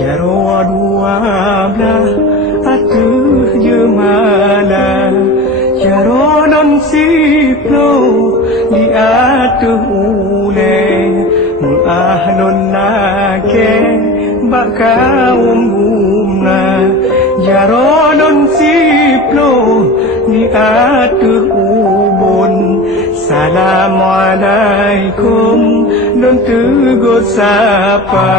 Jaro dua belah atuh jemala Jaro non siplo di atuh ule Mulah non nake baka umna Jaro non siplo di atuh ubun Assalamualaikum non tegur sapa